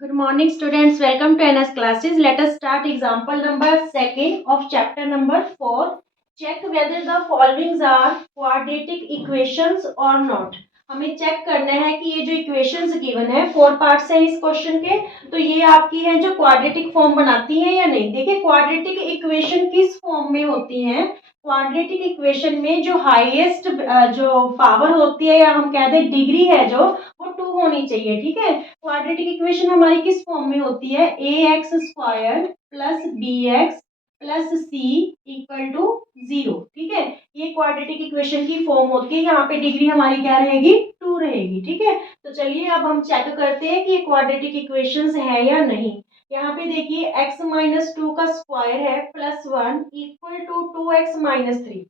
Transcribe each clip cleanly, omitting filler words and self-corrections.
Good morning, students. Welcome to NS classes. Let us start example number second of chapter number 4. Check whether the followings are quadratic equations or not. हमें check करना है कि ये जो equations given है, 4 parts हैं इस question के, तो ये आपकी हैं जो क्वाड्रेटिक फॉर्म बनाती हैं या नहीं. देखिए क्वाड्रेटिक इक्वेशन किस फॉर्म में होती हैं. क्वाड्रेटिक इक्वेशन में जो हाईएस्ट जो पावर होती है या हम कहते हैं डिग्री है जो, वो 2 होनी चाहिए. ठीक है. क्वाड्रेटिक इक्वेशन हमारी किस फॉर्म में होती है. A X square plus B X plus C equal to 0. ठीक है. ये क्वाड्रेटिक इक्वेशन की फॉर्म होती है. यहाँ पे डिग्री हमारी क्या रहेगी, 2 रहेगी. ठीक है. तो चलिए अब हम चेक करते हैं कि ये क्वाड्रेटिक इक्वेशंस है या नहीं. यहाँ पे देखिए x माइनस टू का स्क्वायर है plus 1 equal to 2x minus 3.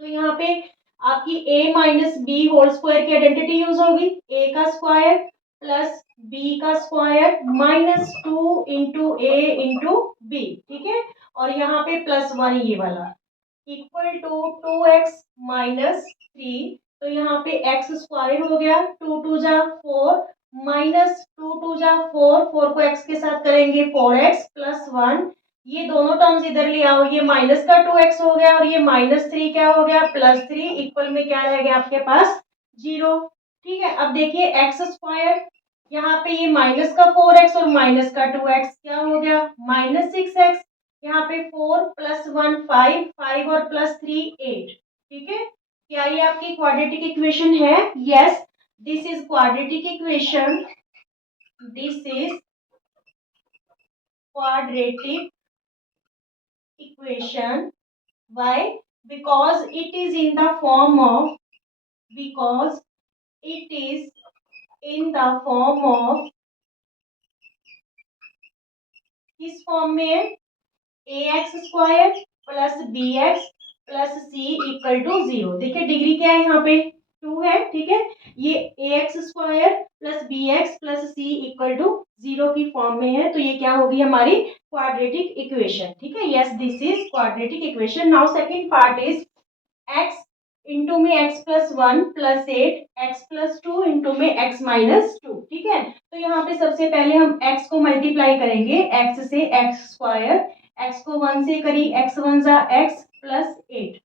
तो यहाँ पे आपकी a minus B whole square की आइडेंटिटी यूज होगी. a का स्क्वायर प्लस b का square minus 2 into A into B. ठीक है. और यहाँ पे प्लस 1 ये वाला इक्वल टू 2x माइनस 3. तो यहाँ पे x स्क्वायर हो गया, 2 टू जा 4 माइनस 2 टू जा 4, 4 को x के साथ करेंगे 4x प्लस 1. ये दोनों टर्म्स इधर ले आओ, ये माइनस का 2x हो गया और ये माइनस 3 क्या हो गया, प्लस 3. इक्वल में क्या रह गया आपके पास, 0. ठीक है. अब देखिए एक्स स्क्वायर, यहाँ पे ये माइनस का 4x और माइनस का 2x क्या हो गया, माइनस 6x. यहाँ पे 4 प्लस 1 5, 5 और प्लस 3 8. ठीक है. क्या ये आपकी क्वाड्रेटिक इक्वेशन है. Yes, this is quadratic equation. This is quadratic equation. Why? Because it is in the form of, because it is in the form of, किस फॉर्म में है, A X square plus B X plus C equal to 0. देखिए degree क्या है, यहाँ पे 2 है. ठीक है. ये A X square plus B X plus C equal to 0 की फॉर्म में है. तो ये क्या होगी हमारी क्वाड्रेटिक इक्वेशन. ठीक है. Yes, this is quadratic equation. Now second part is X into में X plus 1 plus 8 X plus 2 into में एक्स माइनस 2. ठीक है. तो यहाँ पे सबसे पहले हम x को मल्टीप्लाई करेंगे, x से एक्स स्क्वायर, x को 1 से करी, x 1 जा x प्लस 8.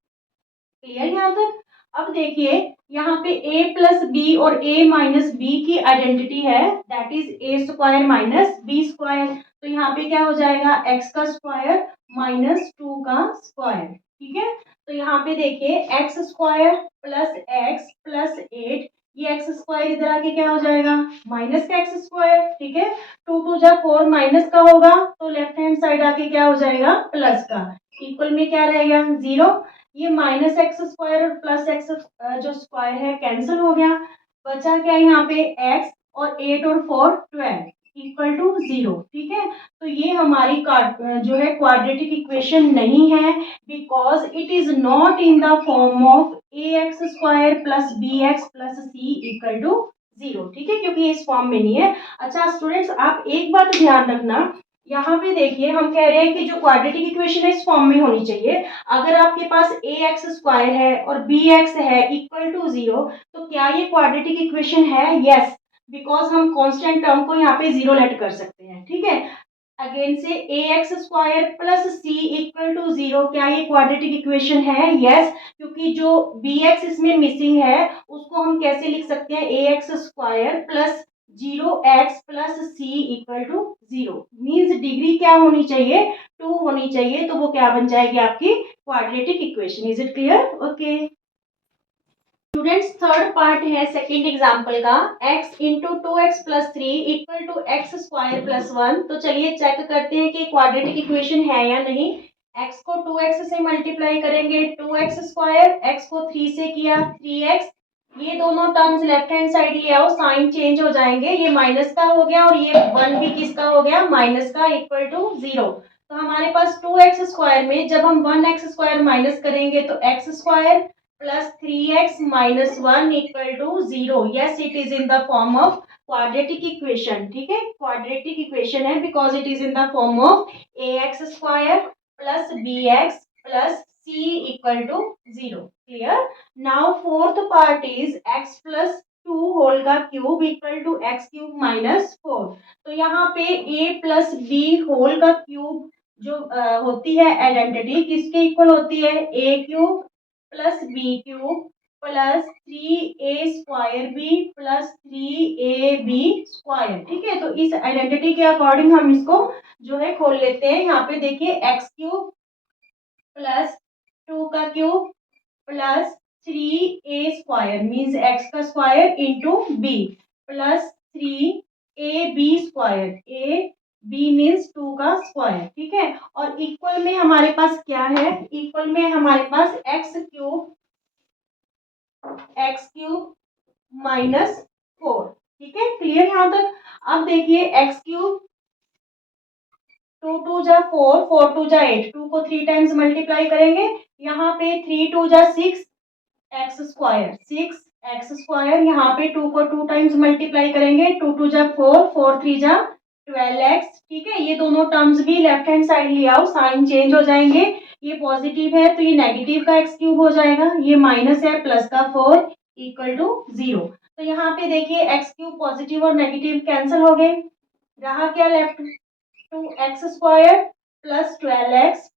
क्लियर यहाँ तक. अब देखिए यहाँ पे a प्लस बी और a माइनस बी की आइडेंटिटी है, that is a square minus B square. तो यहाँ पे क्या हो जाएगा, x का स्क्वायर माइनस 2 का स्क्वायर. ठीक है. तो यहाँ पे देखिए x square plus x plus 8, ये एक्स स्क्वायर इधर आके क्या हो जाएगा, माइनस का एक्स स्क्वायर. ठीक है. 2 टू जा 4 माइनस का होगा, तो लेफ्ट हैंड साइड आके क्या हो जाएगा, प्लस का. इक्वल में क्या रहेगा, 0. ये माइनस एक्स स्क्वायर और प्लस एक्स जो स्क्वायर है कैंसिल हो गया. बचा क्या यहाँ पे, एक्स और 8 और 4 12 इक्वल टू 0. ठीक है. तो ये हमारी जो है क्वाड्रेटिक इक्वेशन नहीं है, because it is not in the form of A X square plus B X plus C equal to 0. ठीक है. क्योंकि ये इस फॉर्म में नहीं है. अच्छा स्टूडेंट्स, आप एक बात ध्यान रखना, यहाँ पे देखिए हम कह रहे हैं कि जो क्वाड्रेटिक इक्वेशन है इस फॉर्म में होनी चाहिए. अगर आपके पास ए एक्स स्क्वायर है और बी एक्स है इक्वल टू 0, तो क्या ये क्वाड्रेटिक इक्वेशन है. यस, बिकॉज हम कांस्टेंट टर्म को यहाँ पे 0 लेट कर सकते हैं. ठीक है. अगेन से A X square plus C equal to 0, क्या ये क्वाड्रेटिक इक्वेशन है. यस, क्योंकि जो बी एक्स इसमें मिसिंग है उसको हम कैसे लिख सकते हैं, A X square plus 0x plus C equal to 0. Means degree क्या होनी चाहिए, 2 होनी चाहिए. तो वो क्या बन जाएगी आपकी quadratic equation. Is it clear. Okay students, third part है सेकेंड एग्जाम्पल का. x into 2x plus 3 equal to X square plus 1. तो चलिए चेक करते हैं कि क्वाड्रेटिक इक्वेशन है या नहीं. x को 2x से मल्टीप्लाई करेंगे, 2x स्क्वायर, x को 3 से किया 3x. ये दोनों टर्म्स लेफ्ट हैंड साइड ले आओ, साइन चेंज हो जाएंगे. ये माइनस का हो गया और ये 1 भी किसका हो गया, माइनस का, इक्वल टू 0. तो हमारे पास 2x स्क्वायर में जब हम 1x स्क्वायर माइनस करेंगे तो x square plus 3x minus 1 equal to 0. Yes, it is in the form of quadratic equation. ठीक है. क्वाड्रेटिक इक्वेशन है because it is in the form of A X square plus B X plus C equal to 0. Clear. Now fourth part is x plus two whole का cube equal to X cube minus 4। तो यहाँ पे a plus B whole का cube जो होती है identity किसके equal होती है, a cube plus B cube plus 3a² B plus 3ab²। ठीक है, तो इस आइडेंटिटी के अकॉर्डिंग हम इसको जो है खोल लेते हैं। यहाँ पे देखिए एक्स क्यूब प्लस 2 का cube plus 3a² means X का square into B plus 3ab²। A B means 2 का स्क्वायर। ठीक है, और इक्वल में हमारे पास क्या है, इक्वल में हमारे पास एक्स क्यूब माइनस 4। ठीक है, क्लियर यहाँ तक। अब देखिए एक्स क्यूब 2 2 जा 4, 4 2 जा 8, 2 को 3 टाइम्स मल्टीप्लाई करेंगे। यहाँ पे 3 2 जा 6 x², 6x²। यहाँ पे 2 को 2 टाइम्स मल्टीप्लाई करेंगे, 2 2 जा 4, 4 3 जा 12x। ठीक है, ये दोनों टर्म्स भी लेफ्ट हैंड साइड ले आओ, साइन चेंज हो जाएंगे। ये पॉजिटिव है तो ये नेगेटिव का एक्स क्यूब हो जाएगा, ये माइनस है प्लस का 4 इक्वल टू 0। तो यहाँ पे देखिए एक्स क्यूब पॉजिटिव और नेगेटिव कैंसिल हो गए, रहा क्या लेफ्ट, 2x² प्लस 12x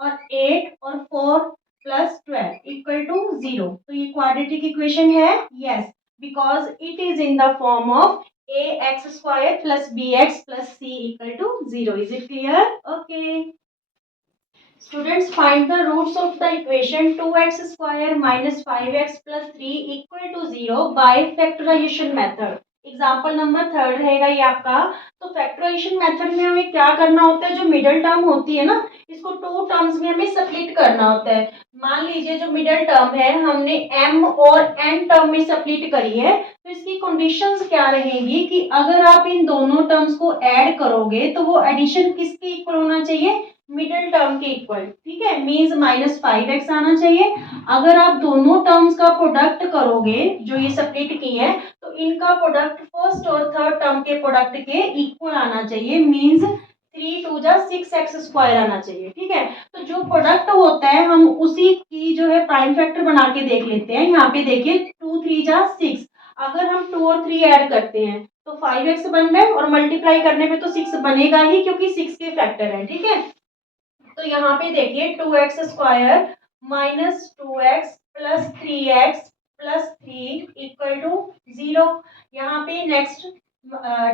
और 8 और 4 प्लस 12 इक्वल टू 0। तो ये क्वाड्रेटिक इक्वेशन है, yes, because it is in the form of ax² plus bx plus c equal to 0। Is it clear? Okay students, find the roots of the equation 2x² minus 5x plus 3 equal to 0 by factorization method. Example number 3 रहेगा ये आपका। तो factorisation method में हमें क्या करना होता है, जो मिडिल टर्म होती है ना, इसको 2 टर्म्स में हमें स्प्लिट करना होता है। मान लीजिए जो मिडिल टर्म है हमने m और n टर्म में स्प्लिट करी है, तो इसकी कंडीशंस क्या रहेंगी कि अगर आप इन दोनों टर्म्स को ऐड करोगे तो वो एडिशन किसके इक्वल होना चाहिए, मिडिल टर्म के इक्वल। ठीक है, मीन्स माइनस 5x आना चाहिए। अगर आप दोनों टर्म्स का प्रोडक्ट करोगे जो ये स्प्लिट की है, तो इनका प्रोडक्ट फर्स्ट और थर्ड टर्म के प्रोडक्ट के इक्वल आना चाहिए, मीन्स 3 2 जा 6x² आना चाहिए। ठीक है, तो जो प्रोडक्ट होता है हम उसी की जो है प्राइम फैक्टर बना के देख लेते हैं। यहाँ पे देखिए 2 3 जा 6, अगर हम 2 और 3 ऐड करते हैं तो 5x बन रहा है और मल्टीप्लाई करने पे तो 6 बनेगा ही क्योंकि 6 के फैक्टर है। ठीक है, तो यहाँ पे देखिए 2x² minus 2x plus 3x plus 3 equal to 0। यहाँ पे नेक्स्ट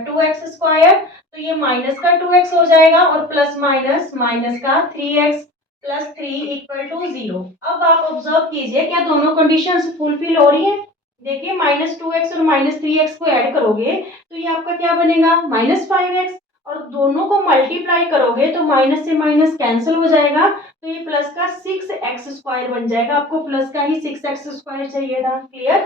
2x², तो ये माइनस का 2x हो जाएगा और प्लस माइनस माइनस का 3x प्लस 3 इक्वल टू 0। अब आप ऑब्जर्व कीजिए क्या दोनों कंडीशंस फुलफिल हो रही है। देखिए माइनस 2x और माइनस 3x को ऐड करोगे तो ये आपका क्या बनेगा, माइनस 5x, और दोनों को मल्टीप्लाई करोगे तो माइनस से माइनस कैंसिल हो जाएगा, तो ये प्लस का 6x² बन जाएगा। आपको प्लस का ही 6x² चाहिए था। क्लियर?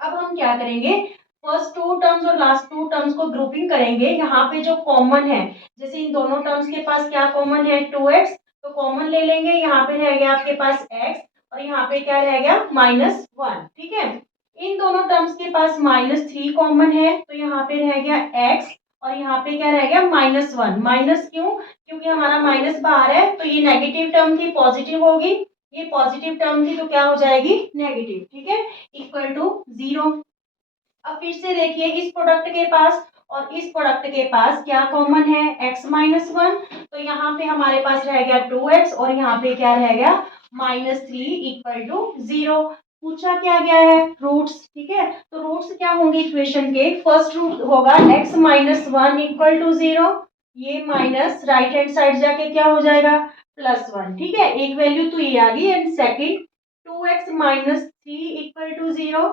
अब हम क्या करेंगे, फर्स्ट 2 टर्म्स और लास्ट 2 टर्म्स को ग्रुपिंग करेंगे। यहाँ पे जो कॉमन है, जैसे इन दोनों टर्म्स के पास क्या कॉमन है, 2x, तो कॉमन ले लेंगे। यहाँ पे रह गया आपके पास x और यहाँ पे क्या रह गया, -1। ठीक है, इन दोनों टर्म्स के पास -3 कॉमन है, तो यहाँ पे रह गया x और यहाँ पे क्या रह गया, -1। माइनस क्यों, क्योंकि हमारा माइनस बाहर है, तो ये नेगेटिव टर्म थी पॉजिटिव होगी, ये पॉजिटिव टर्म थी तो क्या हो जाएगी, नेगेटिव। ठीक है, इक्वल टू 0। अब फिर से देखिए इस प्रोडक्ट के पास और इस प्रोडक्ट के पास क्या कॉमन है, x-1, तो यहाँ पे हमारे पास रह गया 2x और यहाँ पे क्या रह गया, -3 इक्वल टू 0। पूछा क्या गया है, रूट्स। ठीक है, तो रूट्स क्या होंगे इक्वेशन के, फर्स्ट रूट होगा x-1 इक्वल टू 0, ये माइनस राइट हैंड साइड जाके क्या हो जाएगा, +1। ठीक है, एक वैल्यू तो ये आ गई। And second 2x - 3 equal to 0,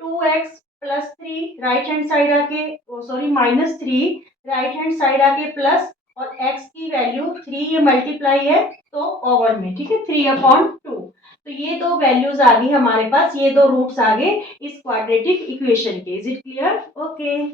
2x plus 3 right hand side आके, सॉरी -3 राइट हैंड साइड आके प्लस, और x की वैल्यू 3 ये मल्टीप्लाई है तो ओवर में। ठीक है, 3/2। तो ये दो वैल्यूज आ गई हमारे पास, ये दो रूट्स आ गए इस क्वाड्रेटिक इक्वेशन के। Is it clear? Okay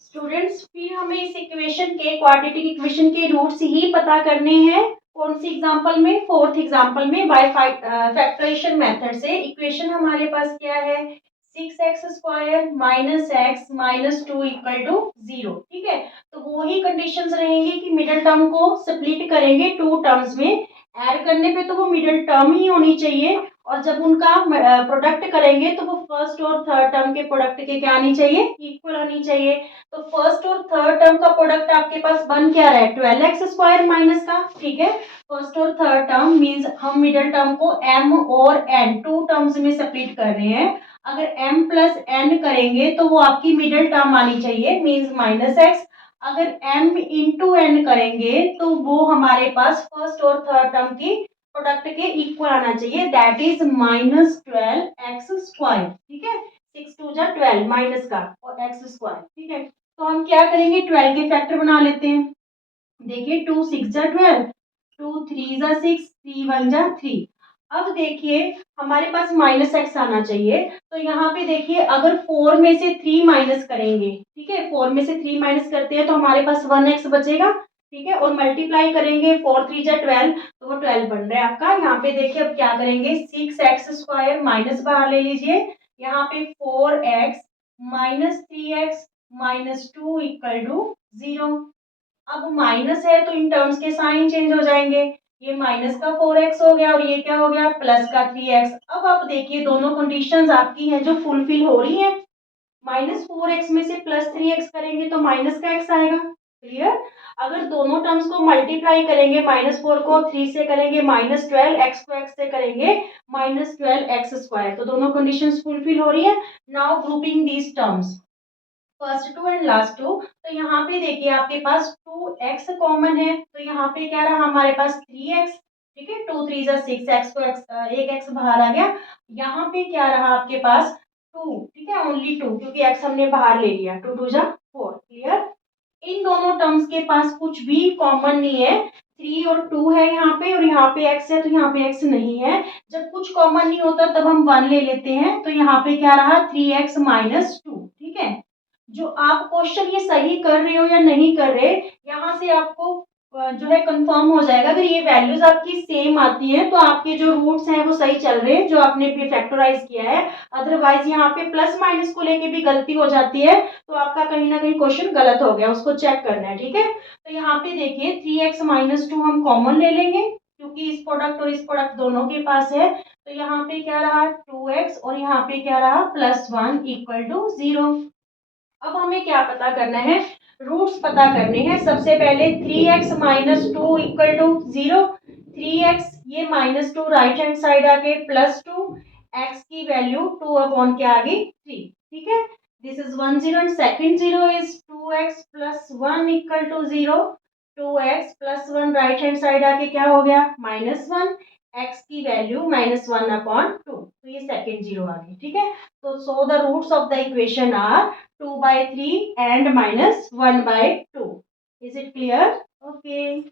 students, फिर हमें इस इक्वेशन के, क्वाड्रेटिक इक्वेशन के रूट्स ही पता करने हैं। कौन सी एग्जांपल में, फोर्थ एग्जांपल में बाय फैक्टराइजेशन मेथड से। इक्वेशन हमारे पास क्या है, 6x² minus x minus 2 equal to 0। ठीक है, तो वो ही कंडीशंस रहेंगी कि मिडिल टर्म को स्प्लिट करेंगे 2 टर्म्स में, ऐड करने पे तो वो मिडिल टर्म ही होनी चाहिए, और जब उनका प्रोडक्ट करेंगे तो वो फर्स्ट और थर्ड टर्म के प्रोडक्ट के क्या आनी चाहिए, इक्वल आनी चाहिए। तो फर्स्ट और थर्ड टर्म का प्रोडक्ट आपके पास बन क्या रहा है, 12x² माइनस का, ठीक है। फर्स्ट और थर्ड टर्म मींस हम मिडिल टर्म को m और n टू टर्म्स में सेपरेट कर रहे हैं। अगर m प्लस n करेंगे तो वो आपकी मिडिल टर्म आनी चाहिए, मींस -x। अगर m इंटू n करेंगे तो वो हमारे पास फर्स्ट और थर्ड टर्म की प्रोडक्ट के इक्वल आना चाहिए, दैट इज -12x², ठीक है। 6 2 जा 12 माइनस का और x², ठीक है। तो हम क्या करेंगे, 12 के फैक्टर बना लेते हैं। देखिए 2 6 जा 12, 2 3 जा 6, 3 1 जा 3। अब देखिए हमारे पास -x आना चाहिए, तो यहाँ पे देखिए अगर 4 में से 3 माइनस करेंगे, ठीक है, 4 में से 3 माइनस करते हैं तो हमारे पास 1x बचेगा, ठीक है। और मल्टीप्लाई करेंगे 4 3 जा 12, तो वो 12 बन रहा है आपका। यहाँ पे देखिए अब क्या करेंगे, 6x² माइनस बाहर ले लीजिए, यहाँ पे 4x minus 3x minus 2 equal to 0। अब माइनस है तो इन टर्म्स के साइन चेंज हो जाएंगे, ये माइनस का 4x हो गया और ये क्या हो गया, प्लस का 3x। अब आप देखिए दोनों कंडीशंस आपकी हैं जो फुलफिल हो रही हैं। -4x में से +3x करेंगे तो माइनस का x आएगा, क्लियर। अगर दोनों टर्म्स को मल्टीप्लाई करेंगे, -4 को 3 से करेंगे -12, x को x से करेंगे -12x², तो दोनों कंडीशंस फुलफिल हो रही है। Now grouping these terms, first two and last two, तो यहाँ पे देखिए आपके पास 2x कॉमन है, तो यहाँ पे क्या रहा हमारे पास 3x, ठीक है। 2 3 जा 6, x को x, एक x बाहर आ गया। यहाँ पे क्या रहा आपके पास 2, ठीक है, ओनली 2, क्योंकि x हमने बाहर ले लिया, 2 2 जा 4, क्लियर। इन दोनों टर्म्स के पास कुछ भी कॉमन नहीं है, 3 और 2 है यहाँ पे, और यहाँ पे x है तो यहाँ पे x नहीं है। जब कुछ कॉमन नहीं होता तब हम 1 ले लेते हैं, तो यहाँ पे क्या रहा 3x माइनस 2, ठीक है। जो आप क्वेश्चन ये सही कर रहे हो या नहीं कर रहे, यहाँ से आपको जो है कंफर्म हो जाएगा। अगर ये वैल्यूज आपकी सेम आती हैं तो आपके जो रूट्स हैं वो सही चल रहे हैं, जो आपने फैक्टराइज किया है। अदरवाइज यहाँ पे प्लस माइनस को लेके भी गलती हो जाती है, तो आपका कहीं ना कहीं क्वेश्चन गलत हो गया, उसको चेक करना है, ठीक है। तो यहाँ पे देखिए 3x माइनस 2 हम कॉमन ले लेंगे, क्योंकि इस प्रोडक्ट और इस प्रोडक्ट दोनों के पास है। तो यहाँ पे क्या रहा 2x और यहाँ पे क्या रहा +1 इक्वल टू 0। अब हमें क्या पता करना है, रूट्स पता करने हैं। सबसे पहले 3x minus 2 equal to 0, 3x ये -2 राइट हैंड साइड आके +2, x की वैल्यू 2 अपॉन क्या आ गई 3, ठीक है। This is 1 0 and second 0 is 2x plus 1 equal to 0, 2x plus 1 right hand side आके क्या हो गया -1, x की वैल्यू -1 अपॉन 2, तो ये सेकंड 0 आ गई, ठीक है। तो so the roots of the equation are 2/3 and -1/2. Is it clear? Okay.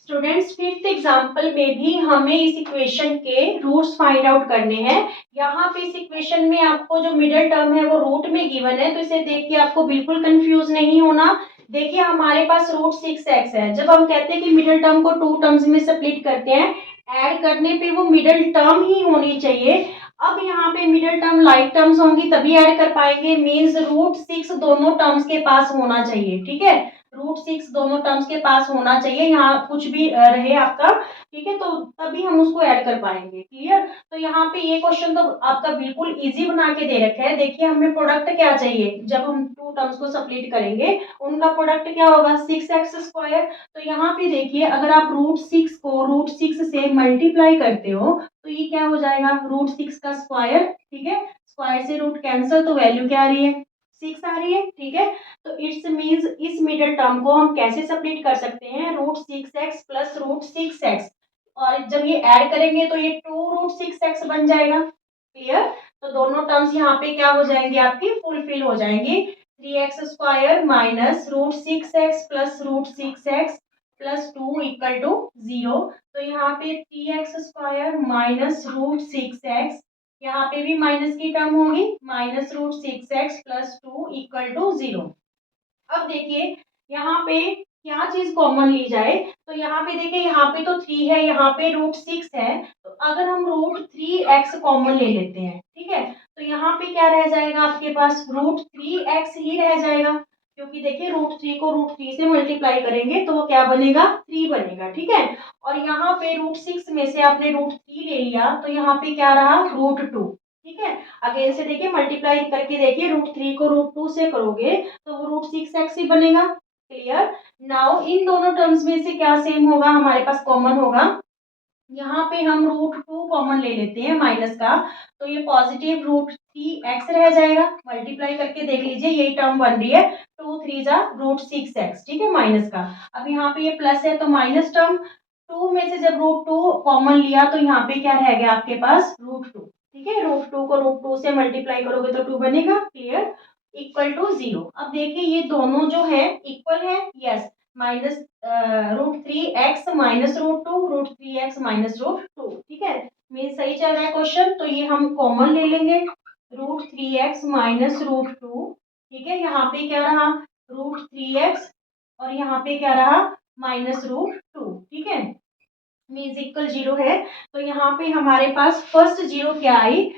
Students fifth example में भी हमें इस इक्वेशन के रूट्स फाइंड आउट करने हैं। यहाँ पे इस इक्वेशन में आपको जो मिडिल टर्म है वो रूट में गिवन है, तो इसे देख के आपको बिल्कुल कंफ्यूज नहीं होना। देखिए हमारे पास रूट 6x है। जब हम कहते हैं कि मिडिल टर्म को टू टर्म्स में स्प्लिट करते हैं, ऐड करने पे वो मिडिल टर्म ही होनी चाहिए। अब यहाँ पे मिडिल टर्म लाइक टर्म्स होंगी तभी ऐड कर पाएंगे, मीन्स रूट 6 दोनों टर्म्स के पास होना चाहिए, ठीक है। रूट 6 दोनों टर्म्स के पास होना चाहिए, यहाँ कुछ भी रहे आपका, ठीक है, तो तभी हम उसको ऐड कर पाएंगे, क्लियर। तो यहाँ पे ये क्वेश्चन तो आपका बिल्कुल इजी बना के दे रखा है। देखिए हमें प्रोडक्ट क्या चाहिए, जब हम टू टर्म्स को स्प्लिट करेंगे उनका प्रोडक्ट क्या होगा 6x²। तो यहाँ पे देखिए अगर आप रूट 6 को रूट 6 से मल्टीप्लाई करते हो तो ये क्या हो जाएगा रूट 6 का स्क्वायर, ठीक है। स्क्वायर से रूट कैंसिल, तो वैल्यू क्या आ रही है 6 आ रही है, ठीक है। तो इट्स मींस इस मिडिल टर्म को हम कैसे स्प्लिट कर सकते हैं, root 6x plus root 6x, और जब ये ऐड करेंगे तो ये 2 रूट 6x बन जाएगा, क्लियर। तो दोनों टर्म्स यहाँ पे क्या हो जाएंगे आपकी फुलफिल हो जाएंगी। 3x² minus root 6x plus root 6x plus 2 equal to 0। तो यहाँ पे 3x² माइनस रूट 6x, यहाँ पे भी माइनस की टर्म होगी, minus root 6x plus 2 equal to 0। अब देखिए यहाँ पे क्या चीज कॉमन ली जाए, तो यहाँ पे देखिए यहाँ पे तो 3 है, यहाँ पे रूट 6 है, तो अगर हम रूट 3x कॉमन ले लेते हैं, ठीक है, तो यहाँ पे क्या रह जाएगा आपके पास रूट 3x ही रह जाएगा। क्योंकि देखिए √3 को √3 से मल्टीप्लाई करेंगे तो वो क्या बनेगा, 3 बनेगा, ठीक है। और यहाँ पे √6 में से आपने √3 ले लिया तो यहाँ पे क्या रहा, √2, ठीक है। अगेन से देखिए मल्टीप्लाई करके देखिए, √3 को √2 से करोगे तो वो √6x ही बनेगा। क्लियर। नाउ इन दोनों टर्म्स में से क्या सेम होगा, हमारे पास कॉमन होगा। यहाँ पे हम √2 कॉमन ले लेते हैं माइनस का, तो ये पॉजिटिव √3x रह जाएगा। मल्टीप्लाई करके देख लीजिए, यही टर्म बन रही है, 2 3 जा √6x, ठीक है, माइनस का। अब यहाँ पे ये प्लस है तो माइनस टर्म, 2 में से जब √2 कॉमन लिया तो यहाँ पे क्या रह गया आपके पास, √2, ठीक है। √2 को √2 से मल्टीप्लाई करोगे तो 2 बनेगा। क्लियर। Equal to 0। अब देखिए ये दोनों जो है इक्वल है, yes. Minus √3x minus √2, √3x minus √2, ठीक है। मीन सही चल रहा है क्वेश्चन, तो ये हम कॉमन ले लेंगे, √3x माइनस √2, ठीक है। यहाँ पे क्या रहा, √3x, और यहाँ पे क्या रहा, माइनस √2, ठीक है। मीन्स इक्वल 0 है, तो यहाँ पे हमारे पास फर्स्ट 0 क्या आई,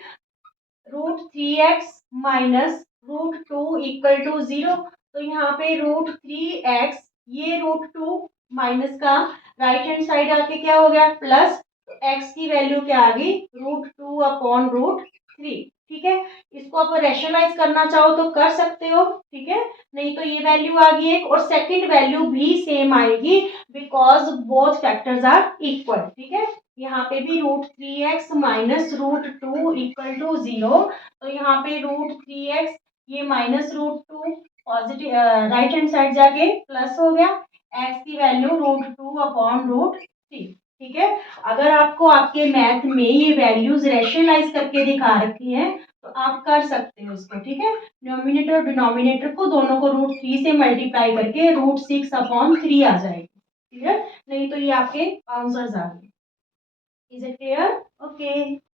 √3x माइनस √2 इक्वल टू 0। तो यहाँ पे √3x, ये √2 माइनस का राइट हैंड साइड आके क्या हो गया, प्लस। तो x की वैल्यू क्या आ गई, √2 अपॉन √3, ठीक है। इसको आप रैशनलाइज करना चाहो तो कर सकते हो, ठीक है। नहीं तो ये वैल्यू आ गई एक, और सेकंड वैल्यू भी सेम आएगी, because both factors are equal, ठीक है। यहाँ पे भी √3x माइनस √2 इक्वल टू 0। तो यहाँ पे √3x, ये minus √2 positive right hand side जाके प्लस हो गया, x की वैल्यू √2 अपॉन √3, ठीक है। अगर आपको आपके मैथ में ये वैल्यूज रेशनलाइज करके दिखा रखी है तो आप कर सकते हो इसको, ठीक है। नोमिनेटर और डिनोमिनेटर को दोनों को √3 से मल्टीप्लाई करके √6 अपॉन 3 आ जाएगी, ठीक है। नहीं तो ये आपके आंसर्स आ गए। Is it clear? ओके।